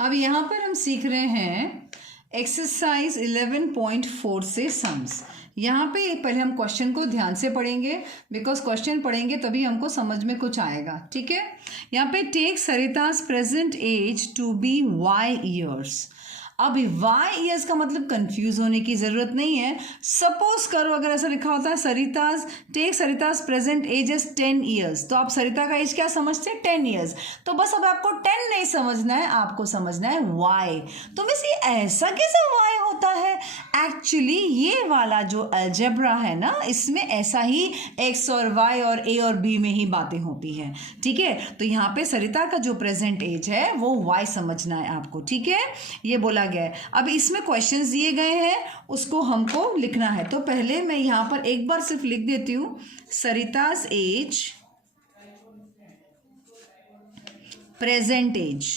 अब यहाँ पर हम सीख रहे हैं एक्सरसाइज 11.4 से सम्स। यहाँ पे पहले हम क्वेश्चन को ध्यान से पढ़ेंगे, बिकॉज क्वेश्चन पढ़ेंगे तभी हमको समझ में कुछ आएगा। ठीक है, यहाँ पे take Sarita's present age to be y years. अब y ईयर्स का मतलब कंफ्यूज होने की ज़रूरत नहीं है। सपोज करो अगर ऐसा लिखा होता है Sarita's take Sarita's present age is 10 years, तो आप सरिता का एज क्या समझते हैं? 10 ईयर्स। तो बस अब आपको 10 नहीं समझना है, आपको समझना है y। तो मिस ये ऐसा कैसे y होता है? एक्चुअली ये वाला जो अलजेब्रा है ना, इसमें ऐसा ही x और y और a और b में ही बातें होती हैं। ठीक है, तो यहाँ पे सरिता का जो प्रेजेंट एज है वो y समझना है आपको। ठीक है, ये बोला गया है। अब इसमें क्वेश्चंस दिए गए हैं, उसको हमको लिखना है। तो पहले मैं यहाँ पर एक बार सिर्फ लिख देती हूँ, सरिताज एज प्रेजेंट एज।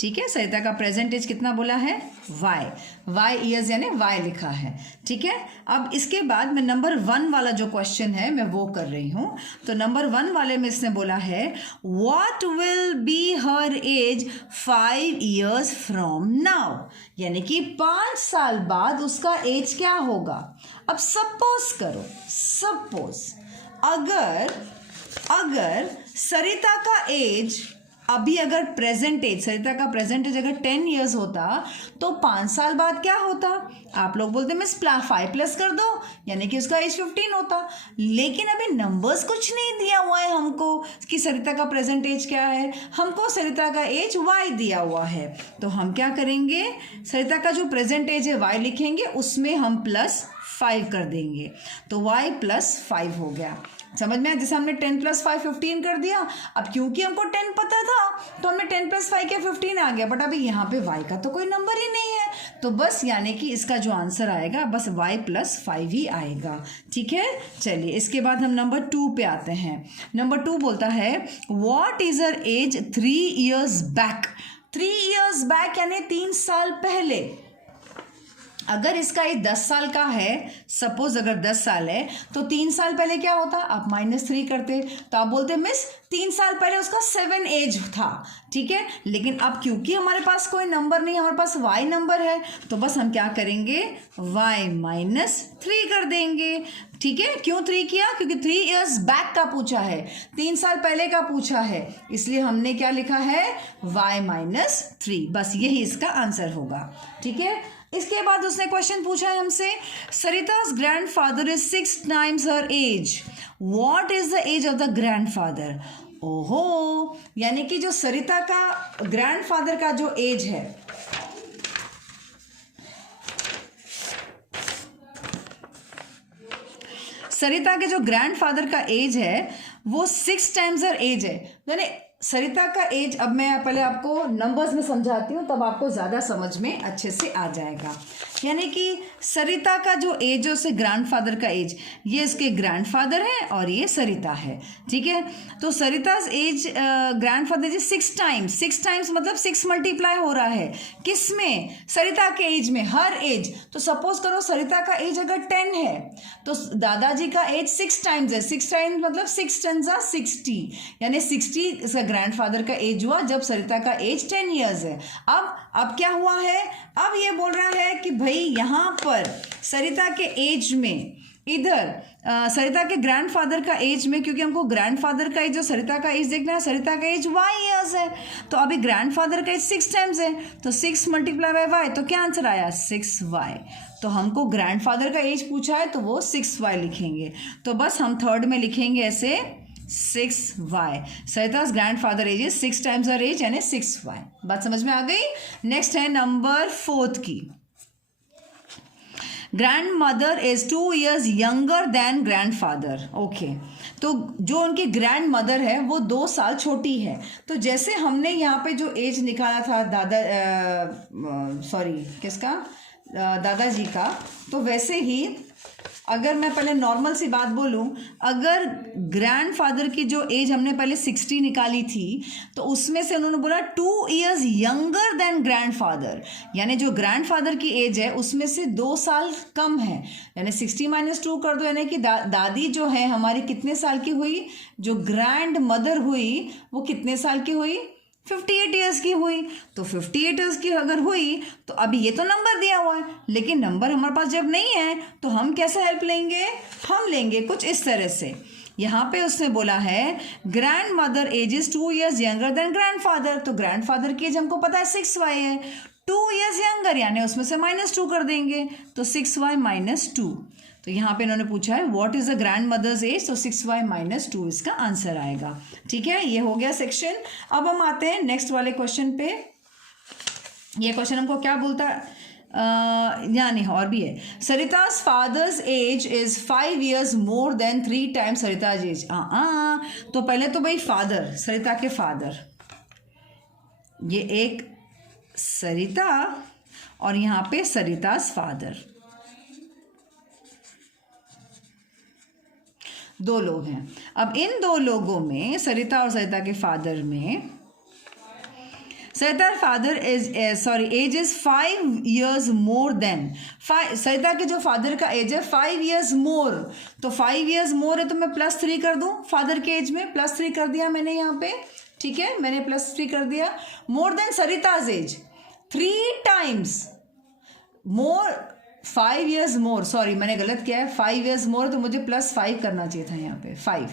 ठीक है, सरिता का प्रेजेंट एज कितना बोला है? y ईयर्स यानी y लिखा है। ठीक है, अब इसके बाद मैं नंबर 1 वाला जो क्वेश्चन है मैं वो कर रही हूँ। तो नंबर 1 वाले में इसने बोला है what will be her age 5 years from now, यानी कि 5 साल बाद उसका एज क्या होगा। अब सपोज करो, सपोज अगर सरिता का एज अभी अगर प्रेजेंट एज, सरिता का प्रेजेंट एज अगर 10 ईयर्स होता तो 5 साल बाद क्या होता? आप लोग बोलते मिस 5 प्लस कर दो, यानी कि उसका एज 15 होता। लेकिन अभी नंबर्स कुछ नहीं दिया हुआ है हमको कि सरिता का प्रेजेंट एज क्या है, हमको सरिता का एज y दिया हुआ है। तो हम क्या करेंगे, सरिता का जो प्रेजेंट एज है y लिखेंगे, उसमें हम +5 कर देंगे, तो y +5 हो गया। समझ में आया? जैसे हमने 10 + 5 15 कर दिया। अब क्योंकि हमको 10 पता था तो हमने 10 + 5 के 15 आ गया, बट अभी यहाँ पे y का तो कोई नंबर ही नहीं है, तो बस यानी कि इसका जो आंसर आएगा बस y +5 ही आएगा। ठीक है, चलिए इसके बाद हम नंबर 2 पे आते हैं। नंबर 2 बोलता है what is her age 3 years back. 3 years back यानी 3 साल पहले। अगर इसका एज 10 साल का है, सपोज अगर 10 साल है तो 3 साल पहले क्या होता? आप -3 करते, तो आप बोलते मिस 3 साल पहले उसका 7 एज था। ठीक है, लेकिन अब क्योंकि हमारे पास कोई नंबर नहीं, हमारे पास y नंबर है, तो बस हम क्या करेंगे, y -3 कर देंगे। ठीक है, क्यों 3 किया? क्योंकि 3 ईयर्स बैक का पूछा है, 3 साल पहले का पूछा है, इसलिए हमने क्या लिखा है, y -3। बस यही इसका आंसर होगा। ठीक है, इसके बाद उसने क्वेश्चन पूछा है हमसे Sarita's grandfather is 6 times her age, what is the age of the grandfather. ओहो, यानी कि जो सरिता का ग्रैंडफादर का जो एज है, सरिता के जो ग्रैंडफादर का एज है वो 6 टाइम्स हर एज है। यानी सरिता का एज, अब मैं पहले आपको नंबर्स में समझाती हूँ तब आपको ज़्यादा समझ में अच्छे से आ जाएगा। यानी कि सरिता का जो एज है उससे ग्रैंडफादर का एज, ये इसके ग्रैंडफादर है और ये सरिता है। ठीक है, तो Sarita's age grandfather age 6 times, 6 times मतलब 6 मल्टीप्लाई हो रहा है किस में? सरिता के एज में, हर एज। तो सपोज करो सरिता का एज अगर 10 है तो दादाजी का एज 6 टाइम्स है, 6 टाइम्स मतलब 6 10 60, यानी 60 इसका ग्रैंडफादर का एज हुआ जब सरिता का एज 10 ईयर्स है। अब क्या हुआ है, अब ये बोल रहा है कि भाई यहाँ पर सरिता के एज में, इधर सरिता के ग्रैंडफादर का एज में, क्योंकि हमको ग्रैंडफादर का एज जो सरिता का एज देखना है, सरिता का एज y ईयर्स है, तो अभी ग्रैंडफादर का एज 6 टाइम्स है, तो 6 × y, तो क्या आंसर आया? 6y। तो हमको ग्रैंडफादर का एज पूछा है तो वो 6y लिखेंगे। तो बस हम थर्ड में लिखेंगे ऐसे 6y। Sarita's grandfather age is 6 times her age यानी 6y। बात समझ में आ गई? नेक्स्ट है नंबर 4 की। Grand mother is 2 years younger then grandfather. Okay, तो जो उनकी ग्रैंड मदर है वो 2 साल छोटी है। तो जैसे हमने यहाँ पे जो एज निकाला था दादाजी का, तो वैसे ही अगर मैं पहले नॉर्मल सी बात बोलूं, अगर ग्रैंडफादर की जो एज हमने पहले 60 निकाली थी तो उसमें से उन्होंने बोला 2 ईयर्स यंगर देन ग्रैंडफादर, यानी जो ग्रैंडफादर की एज है उसमें से 2 साल कम है, यानी 60 - 2 कर दो, यानी कि दादी जो है हमारी कितने साल की हुई, जो ग्रैंड मदर हुई वो कितने साल की हुई, 58 ईयर्स की हुई। तो 58 ईयर्स की अगर हुई तो अभी ये तो नंबर दिया हुआ है, लेकिन नंबर हमारे पास जब नहीं है तो हम कैसे हेल्प लेंगे? हम लेंगे कुछ इस तरह से। यहाँ पे उसने बोला है grandmother age is 2 years younger than grandfather. तो ग्रैंड फादर की एज हमको पता है 6y है, 2 ईयर्स यंगर यानी उसमें से -2 कर देंगे तो 6y - 2। तो यहाँ पे इन्होंने पूछा है what is the grandmother's age, तो 6y - 2 इसका आंसर आएगा। ठीक है, ये हो गया सेक्शन। अब हम आते हैं नेक्स्ट वाले क्वेश्चन पे। ये क्वेश्चन हमको क्या बोलता है, यानी और भी है, Sarita's father's age is 5 years more than 3 times Sarita's age. तो पहले तो भाई फादर, सरिता के फादर, ये एक सरिता और यहाँ पे सरिता's फादर, दो लोग हैं। अब इन दो लोगों में सरिता और सरिता के फादर में, Sarita father is age is 5 years more than, Sarita के जो फादर का एज है 5 ईयर्स मोर, तो 5 ईयर्स मोर है तो मैं +3 कर दूं, फादर के एज में +3 कर दिया मैंने यहाँ पे। ठीक है, मैंने +3 कर दिया। More than Sarita's age 3 times more, 5 years more, sorry मैंने गलत किया है, 5 ईयर्स मोर तो मुझे +5 करना चाहिए था यहाँ पे, 5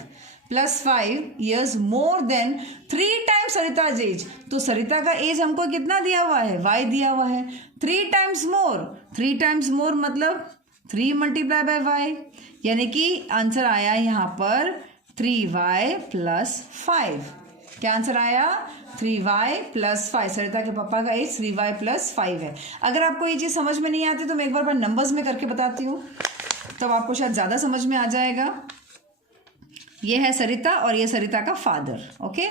+ 5 years more than 3 times Sarita's age. तो सरिता का एज हमको कितना दिया हुआ है, y दिया हुआ है। 3 टाइम्स मोर, 3 टाइम्स मोर मतलब 3 × y, यानी कि आंसर आया यहाँ पर 3y + 5। क्या आंसर आया? 3y + 5। सरिता के पापा का एज 3y + 5 है। अगर आपको ये चीज़ समझ में नहीं आती तो मैं एक बार नंबर्स में करके बताती हूँ, तब आपको शायद ज़्यादा समझ में आ जाएगा। ये है सरिता और ये सरिता का फादर। ओके,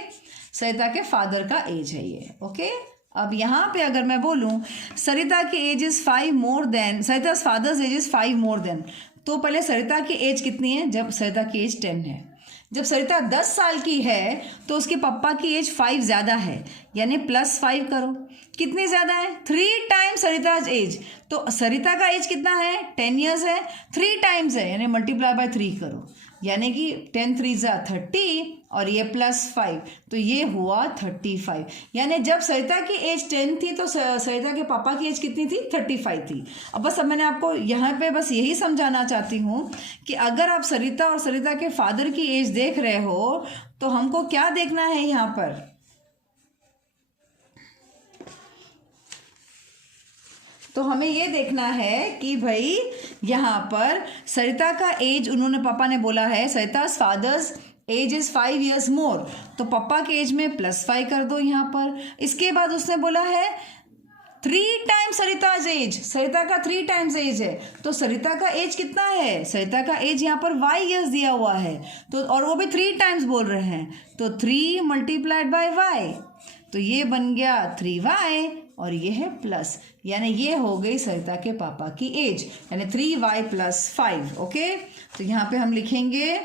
सरिता के फादर का एज है ये। ओके, अब यहाँ पे अगर मैं बोलूँ सरिता की age is 5 more than, Sarita's father's age is 5 more than, तो पहले सरिता की एज कितनी है? जब सरिता की एज 10 है। जब सरिता 10 साल की है तो उसके पापा की एज 5 ज़्यादा है, यानी +5 करो। कितनी ज़्यादा है? 3 टाइम्स सरिता's एज। तो सरिता का एज कितना है? 10 ईयर्स है, 3 टाइम्स है, यानी ×3 करो, यानी कि 10 × 3 = 30 और ये +5, तो ये हुआ 35। यानी जब सरिता की एज 10 थी तो सरिता के पापा की एज कितनी थी? 35 थी। अब मैंने आपको यहाँ पे बस यही समझाना चाहती हूँ कि अगर आप सरिता और सरिता के फादर की एज देख रहे हो तो हमको क्या देखना है यहाँ पर? तो हमें ये देखना है कि भाई यहाँ पर सरिता का एज, उन्होंने पापा ने बोला है Sarita's father's age is 5 years मोर, तो पापा के एज में +5 कर दो यहाँ पर। इसके बाद उसने बोला है 3 टाइम्स सरिता's एज, सरिता का 3 टाइम्स एज है, तो सरिता का एज कितना है? सरिता का एज यहाँ पर y ईयर्स दिया हुआ है, तो और वो भी 3 टाइम्स बोल रहे हैं, तो 3 × y, तो ये बन गया 3y और ये है प्लस, यानी ये हो गई सरिता के पापा की एज, यानी 3y + 5। ओके, तो यहाँ पे हम लिखेंगे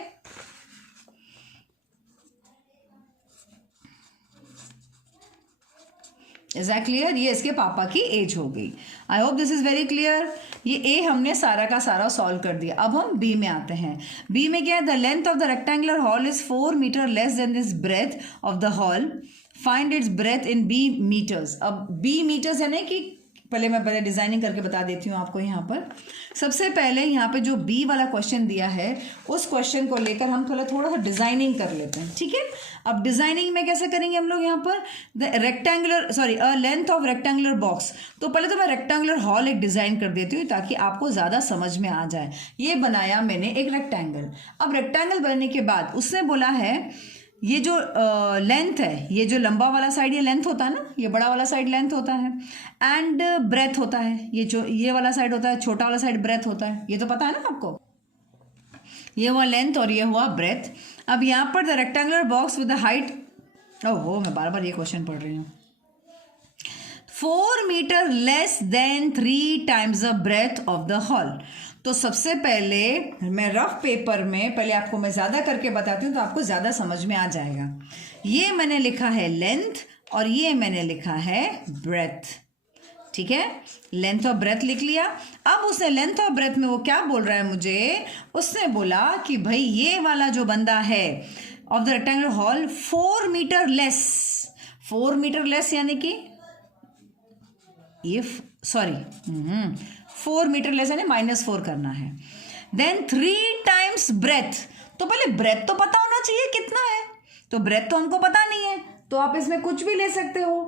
इज दैट क्लियर? ये इसके पापा की एज हो गई। आई hope this is very clear. ये ए हमने सारा का सारा सॉल्व कर दिया। अब हम बी में आते हैं। बी में क्या है? The length of the rectangular hall is 4 metre less than this breadth of the hall, find its breadth in B metres. अब बी मीटर्स यानी कि पहले डिजाइनिंग करके बता देती हूँ आपको। यहाँ पर सबसे पहले यहाँ पे जो बी वाला क्वेश्चन दिया है उस क्वेश्चन को लेकर हम थोड़ा सा डिजाइनिंग कर लेते हैं, ठीक है। अब डिजाइनिंग में कैसे करेंगे हम लोग? यहाँ पर the length of rectangular box. तो पहले तो मैं रेक्टेंगुलर हॉल एक डिजाइन कर देती हूँ ताकि आपको ज्यादा समझ में आ जाए। ये बनाया मैंने एक रेक्टेंगल। अब रेक्टेंगल बनने के बाद उसने बोला है ये जो लेंथ है, ये जो लंबा वाला साइड ये लेंथ होता है ना, ये बड़ा वाला साइड लेंथ होता है, एंड ब्रेथ होता है, ये वाला साइड होता है, छोटा वाला साइड ब्रेथ होता है। ये तो पता है ना आपको। ये हुआ लेंथ और ये हुआ ब्रेथ। अब यहाँ पर the rectangular box with the height, ओहो मैं बार बार ये क्वेश्चन पढ़ रही हूँ, 4 metre less than 3 times the breadth of the hall. तो सबसे पहले मैं रफ पेपर में पहले आपको मैं ज़्यादा करके बताती हूँ तो आपको ज़्यादा समझ में आ जाएगा। ये मैंने लिखा है लेंथ और ये मैंने लिखा है ब्रेथ, ठीक है। लेंथ और ब्रेथ लिख लिया। अब उसने लेंथ और ब्रेथ में वो क्या बोल रहा है मुझे? उसने बोला कि भाई ये वाला जो बंदा है of the rectangular hall 4 metre less, 4 metre less यानी कि ये 4 मीटर लेस यानी -4 करना है। देन 3 टाइम्स ब्रेथ, तो पहले ब्रेथ तो पता होना चाहिए कितना है, तो ब्रेथ तो हमको पता नहीं है, तो आप इसमें कुछ भी ले सकते हो,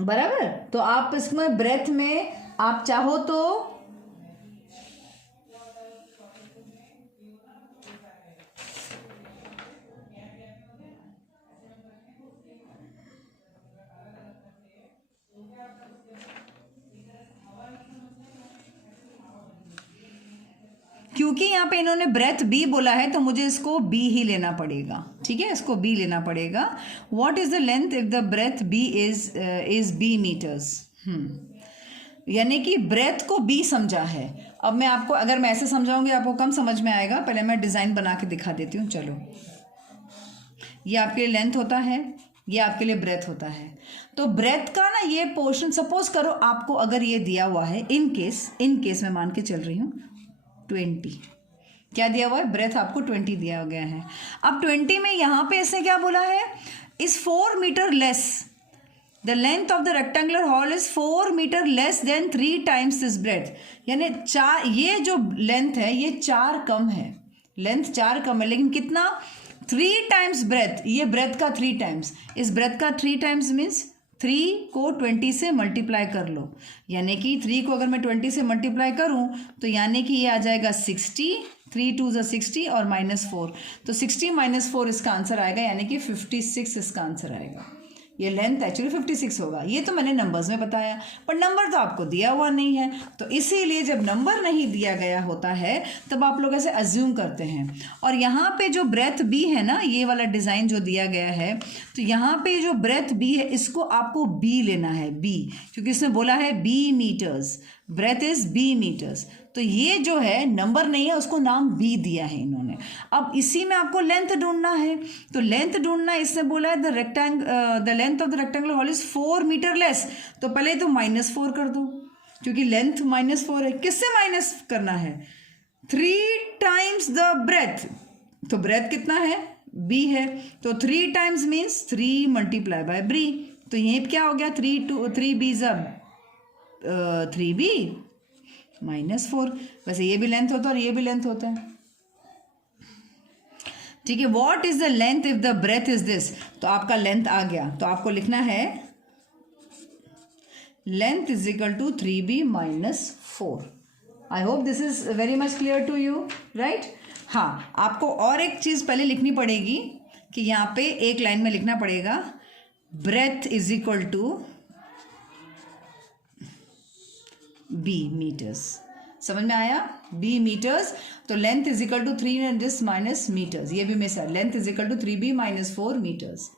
बराबर। तो आप इसमें ब्रेथ में आप चाहो तो क्योंकि यहाँ पे इन्होंने ब्रेथ बी बोला है तो मुझे इसको बी ही लेना पड़ेगा, ठीक है, इसको बी लेना पड़ेगा। What is the length if the breadth B is B metres, यानी कि ब्रेथ को बी समझा है। अब मैं आपको, अगर मैं ऐसे समझाऊंगी आपको कम समझ में आएगा, पहले मैं डिज़ाइन बना के दिखा देती हूँ। चलो, ये आपके लिए लेंथ होता है, ये आपके लिए ब्रेथ होता है। तो ब्रेथ का ना ये पोर्शन, सपोज करो आपको अगर ये दिया हुआ है, इन केस मैं मान के चल रही हूँ 20, क्या दिया हुआ है, ब्रेथ आपको 20 दिया गया है। अब 20 में यहाँ पे इसने क्या बोला है, is 4 metre less, the length of the rectangular hall is 4 metre less than 3 times this breadth, यानी 4, ये जो लेंथ है ये 4 कम है, लेंथ 4 कम है, लेकिन कितना, 3 टाइम्स ब्रेथ, ये ब्रेथ का 3 टाइम्स, इस ब्रेथ का 3 टाइम्स मीन्स 3 को 20 से मल्टीप्लाई कर लो, यानी कि 3 को अगर मैं 20 से मल्टीप्लाई करूं तो यानी कि ये आ जाएगा 60, 3 2 ज़ा 60 और -4, तो 60 - 4 इसका आंसर आएगा, यानी कि 56 इसका आंसर आएगा। ये लेंथ एक्चुअली 56 होगा, ये तो मैंने नंबर्स में बताया, पर नंबर तो आपको दिया हुआ नहीं है, तो इसीलिए जब नंबर नहीं दिया गया होता है तब आप लोग ऐसे अज्यूम करते हैं। और यहाँ पे जो ब्रेथ बी है ना, ये वाला डिज़ाइन जो दिया गया है, तो यहाँ पे जो ब्रेथ बी है इसको आपको बी लेना है, बी, क्योंकि इसने बोला है B metres, breadth is B metres, तो ये जो है नंबर नहीं है, उसको नाम बी दिया है इन्होंने। अब इसी में आपको लेंथ ढूंढना है, तो लेंथ ढूंढना, इसने बोला है the length of the rectangular hall is 4 metre less, तो पहले तो -4 कर दो, क्योंकि लेंथ -4 है, किससे माइनस करना है, 3 टाइम्स द ब्रेथ, तो ब्रेथ कितना है, बी है, तो 3 times means 3 multiply by B, तो ये क्या हो गया, 3 बी जब 3b -4, वैसे ये भी लेंथ होता है और ये भी लेंथ होता है, ठीक है। What is the length if the breadth is this, तो आपका लेंथ आ गया, तो आपको लिखना है length is equal to 3b - 4। I hope this is very much clear to you, right. हाँ, आपको और एक चीज़ पहले लिखनी पड़ेगी कि यहाँ पे एक लाइन में लिखना पड़ेगा breadth is equal to b metres, समझ में आया, b मीटर्स, तो length is equal to 3 and this minus metres, ये भी मैं sir, length is equal to 3b - 4 metres.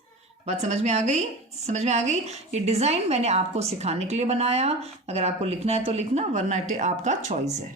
बात समझ में आ गई, समझ में आ गई। ये डिज़ाइन मैंने आपको सिखाने के लिए बनाया, अगर आपको लिखना है तो लिखना, वरना आपका चॉइस है।